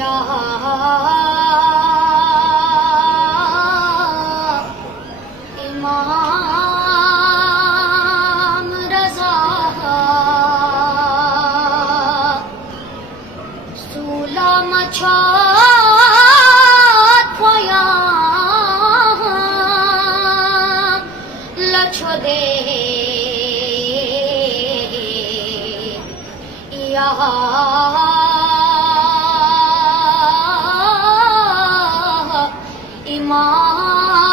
या इमाम रज़ा सुलमचा त्वया लछदे या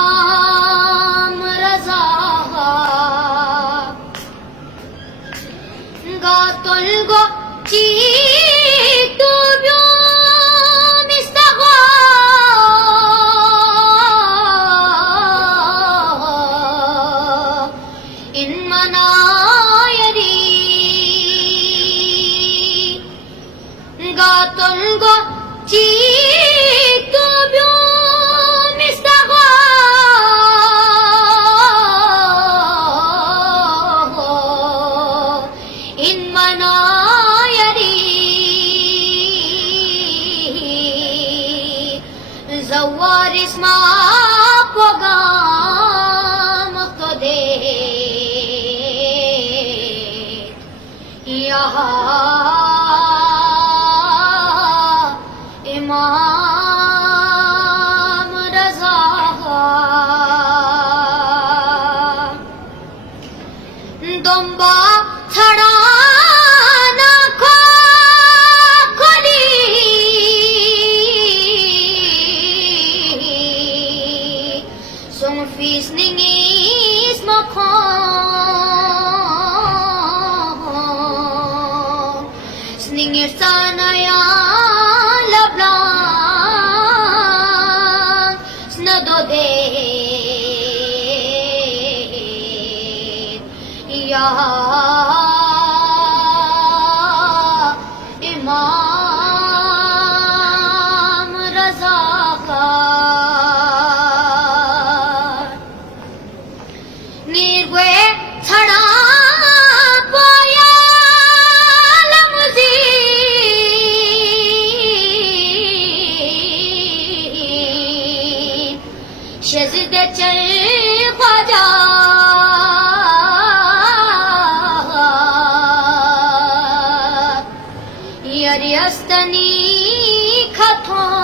इमाम रज़ा गातुल गो चीतु ब्यो मिस्तगा इन मनायरी गातुल गो चीतु ब्यो मिस्तगा इन मनायरी زوار اسمك وقامك تديك يا इमाम रज़ा दुम्बा छड़ाना खोली Sungfis ningis makho sningir sana ya lablang snadode ya imam raza निर्वे छड़ा पाया लमजी शज़द चल ख्वाजा यरियस्तनी खथों